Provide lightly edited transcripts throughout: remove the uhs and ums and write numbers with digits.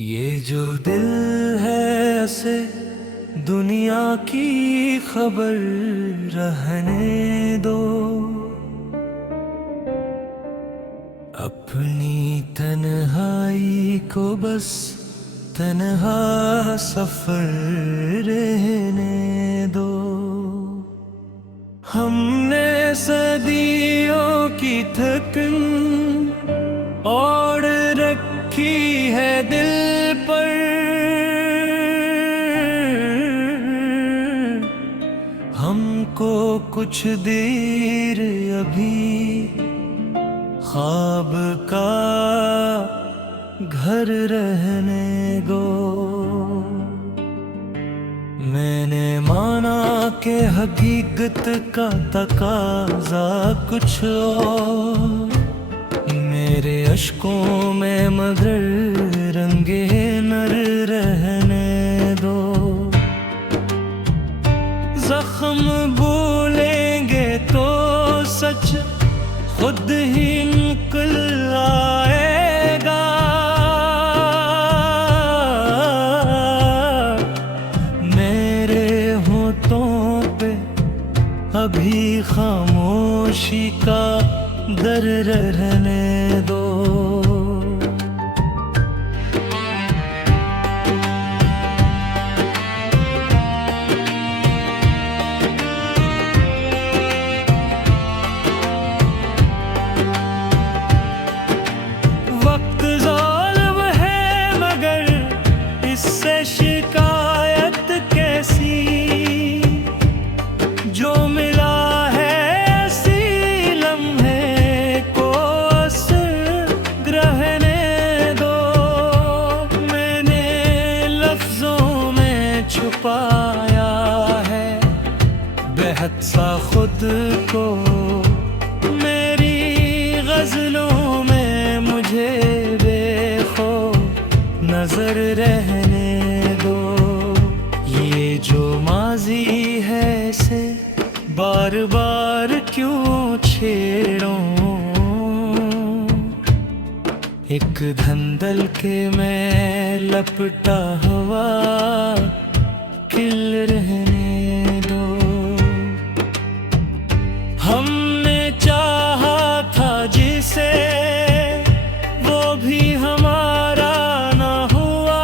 ये जो दिल है ऐसे दुनिया की खबर रहने दो। अपनी तन्हाई को बस तन्हा सफर रहने दो। हमने सदियों की थकन ओढ़ रखी है दिल पर। हमको कुछ देर अभी ख्वाब का घर रहने दो। मैंने माना कि हकीकत का तकाजा कुछ और, मेरे अश्कों में मगर रंगे नर रहने दो। जख्म भूलेंगे तो सच खुद ही निकल आएगा। मेरे होठों पे अभी खामोशी का दर रहने दो। वक्त ज़ालिम है मगर इससे शिकायत कैसी, जो मिला है छुपाया है बेहद सा खुद को। मेरी गजलों में मुझे बेखो नजर रहने दो। ये जो माजी है इसे बार बार क्यों छेड़ो। एक धंधल के मैं लपटा हुआ खिल रहने दो। हमने चाहा था जिसे वो भी हमारा ना हुआ।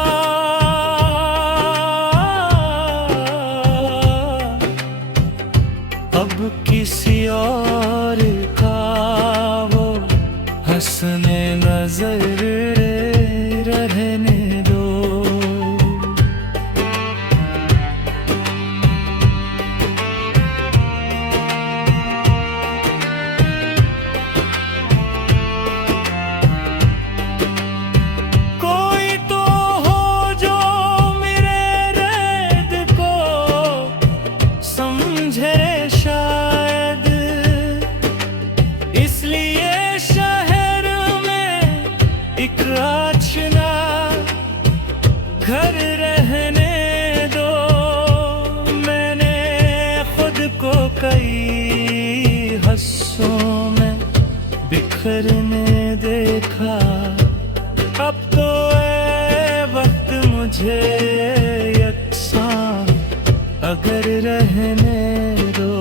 अब किसी और का वो हंसने नजर रहने दो। आचना घर रहने दो। मैंने खुद को कई हिस्सों में बिखरने देखा। अब तो ऐ वक्त मुझे यकसां अगर रहने दो।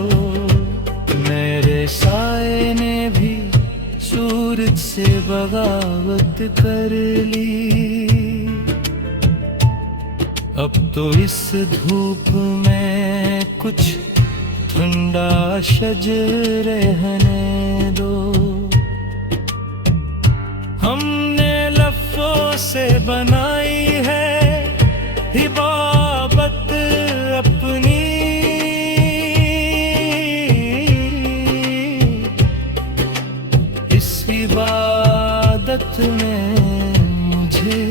मेरे साए ने भी सूरज से बगावत कर ली। अब तो इस धूप में कुछ ठंडा शजर रहने दो। हमने लफ्ज़ों से बनाई है हिबाबत अपनी। इबादत में मुझे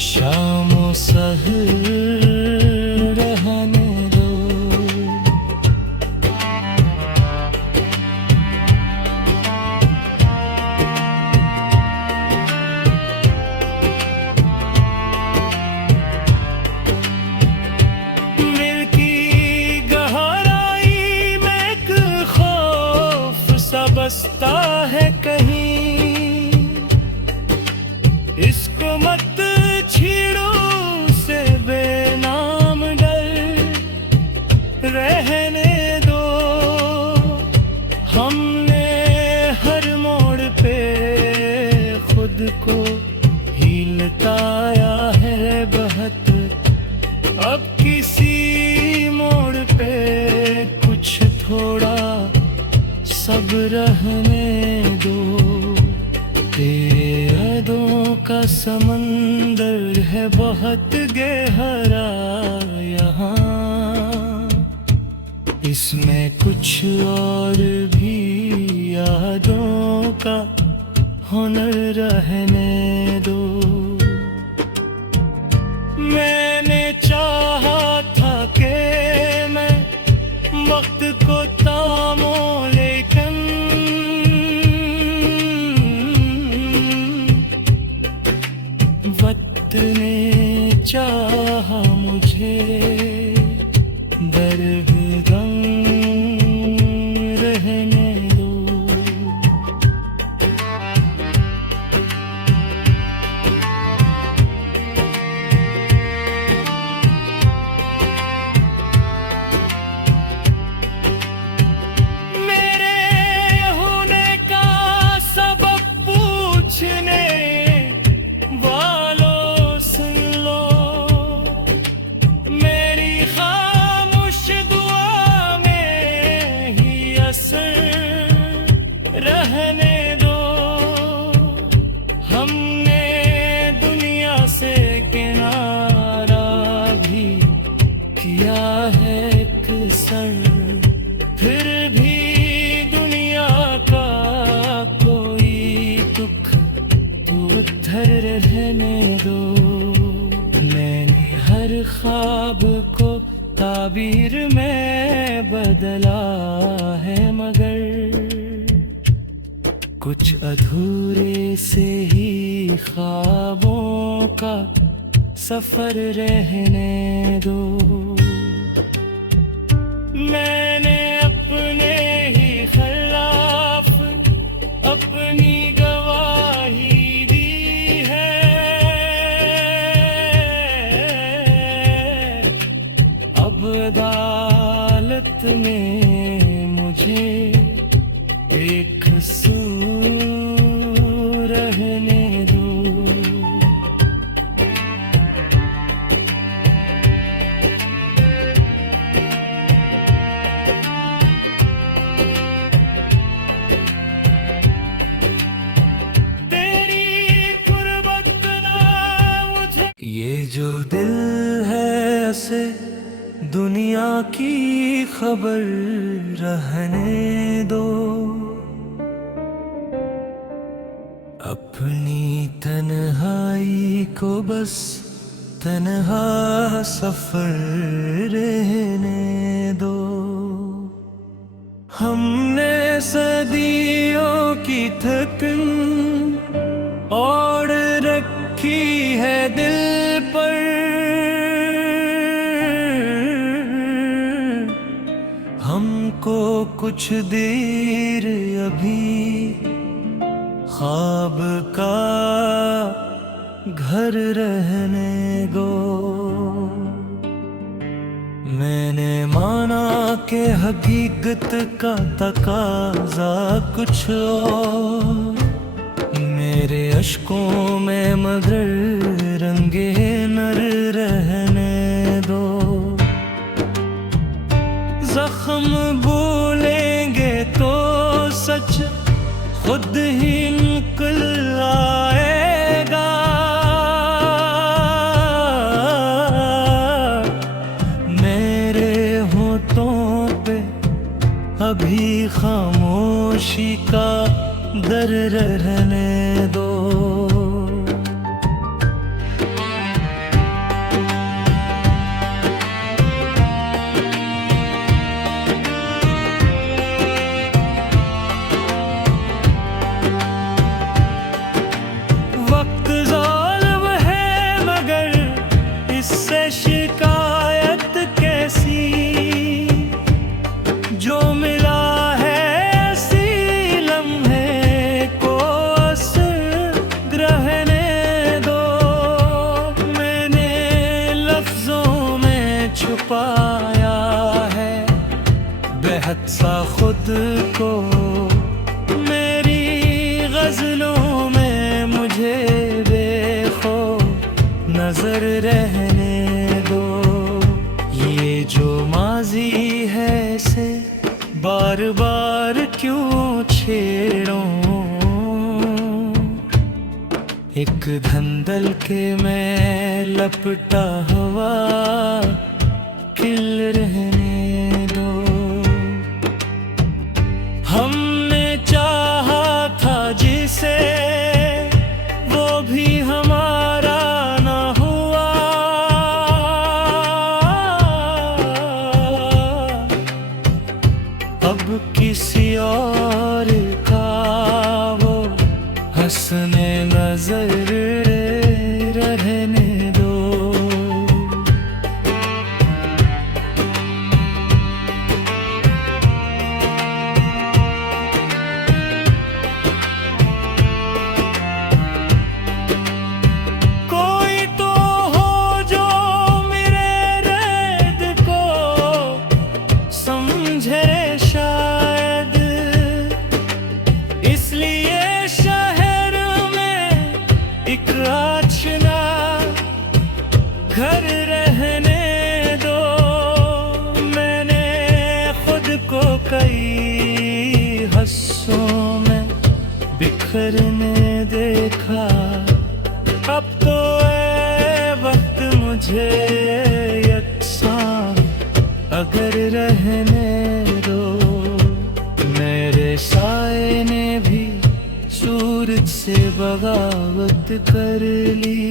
शाम सहर रहने दो। दिल की गहराई में एक खौफ सा बसता है कहीं। इसको मत सताया है बहुत, अब किसी मोड़ पे कुछ थोड़ा सब्र रहने दो। तेरे यादों का समंदर है बहुत गहरा यहाँ, इसमें कुछ और भी यादों का हुनर रहने दो। मैंने चाहा था कि मैं वक्त को थामो, लेकिन वक्त ने चाहा मुझे दरगम रहने दो। मेरे होने का सबब पूछने वालों सुन लो, मेरी खामोश दुआ में ही असर रहने दो। हमने दुनिया से किनारा भी किया है अक्सर, फिर भी दुनिया का कोई दुख तो उधर रहने दो। मैंने हर ख्वाब को ताबीर में बदला है, मगर कुछ अधूरे से ही ख्वाबों का सफर रहने दो। मैंने अपने ही खिलाफ अपनी गवाही दी है, अब अदालत में मुझे बेकसूर रहने दो। ये जो दिल है ऐसे दुनिया की खबर रहने दो, अपनी तन्हाई को बस तन्हा सफर रहने दो। हमने सदियों की थकन और रखी है दिल पर, हमको कुछ देर अभी ख्वाब का घर रहने दो। मैंने माना कि हकीकत का तकाजा कुछ और, मेरे अश्कों में मगर रंगे नर रहने दो। जख्म भूलेंगे तो सच खुद ही निकल आएगा, मेरे होठों पे अभी खामोशी का दर रहने दो। वक्त ज़ालिम है मगर इससे शिकायत कैसी, जो मिला है पाया है बेहद सा खुद को, मेरी गजलों में मुझे बेखौफ नजर रहने दो। ये जो माजी है इसे बार बार क्यों छेड़ो। एक धंधल के मैं लपटा हुआ खिल रहने दो। हमने चाहा था जिसे वो भी हमारा ना हुआ। अब किसी और का वो हंसने नजर रहने दो। कोई तो हो जो मेरे रैद को समझे शायद, इसलिए शहर में एक आचना घर रहने दो। मैंने खुद को कई हस्सों में बिखरने देखा। अब तो ऐ वक्त मुझे यकसां अगर रहने दो। मेरे साए ने भी सूरज से बगावत कर ली।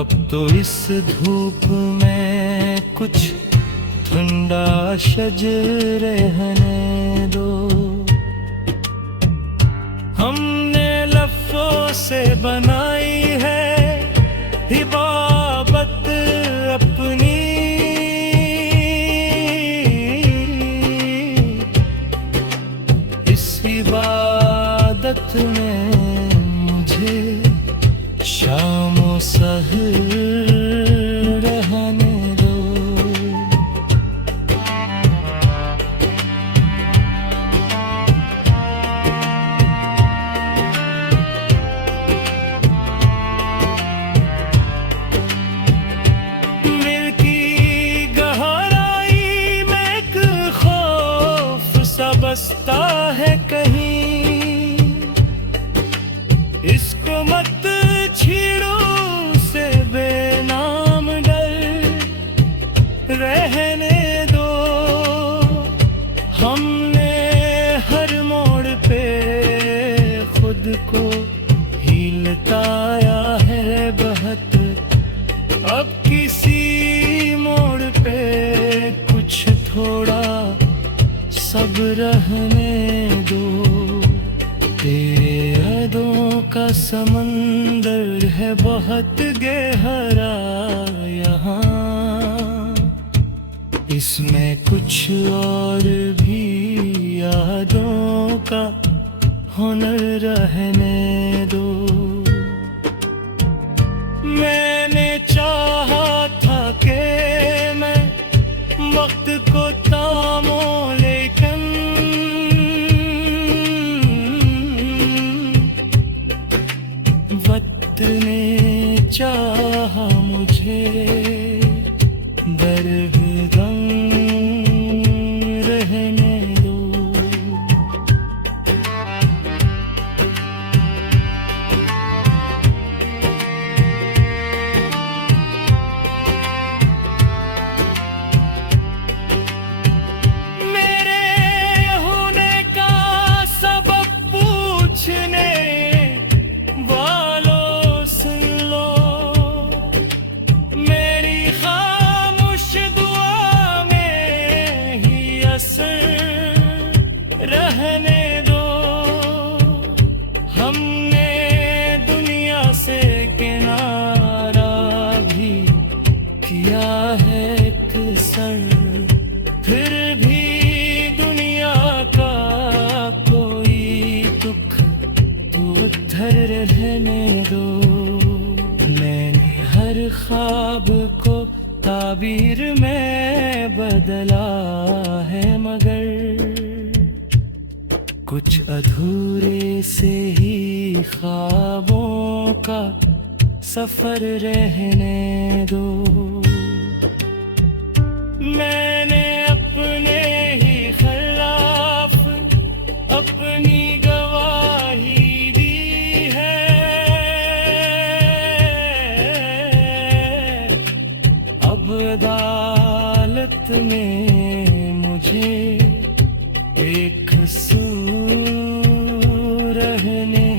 अब तो इस धूप में कुछ ठंडा शजर रहने दो। हमने लफ्ज़ों से बनाई है हिबाबत अपनी। इस इबादत में मुझे शामो सहर रहने दो। मिल्की गहराई में एक खौफ सा बसता है कहीं। इसको मत छीड़ो से बेनाम डर रहने दो। हमने हर मोड़ पे खुद को ही लताया है बहुत। अब किसी मोड़ पे कुछ थोड़ा सब रहने दो। तेरे यादों का समंदर है बहुत गहरा यहाँ। इसमें कुछ और भी यादों का हुनर रहने दो। मैंने चाहा था कि मैं वक्त को थामो, लेकिन वक्त ने चाहा मुझे दरगम रहने दो। मेरे होने का सबब पूछने वालों सुन लो। मेरी खामोश दुआ में ही असर रहने दो। हमने दुनिया से किनारा भी किया है एक सर। फिर भी दुनिया का कोई दुख तो उधर रहने दो। मैंने हर ख्वाब को ताबीर में बदला है, मगर कुछ अधूरे से ही ख्वाबों का सफर रहने दो। मैंने अपने ही खिलाफ अपनी गवाही दी है। अब अदालत में मुझे बेकसूर रहने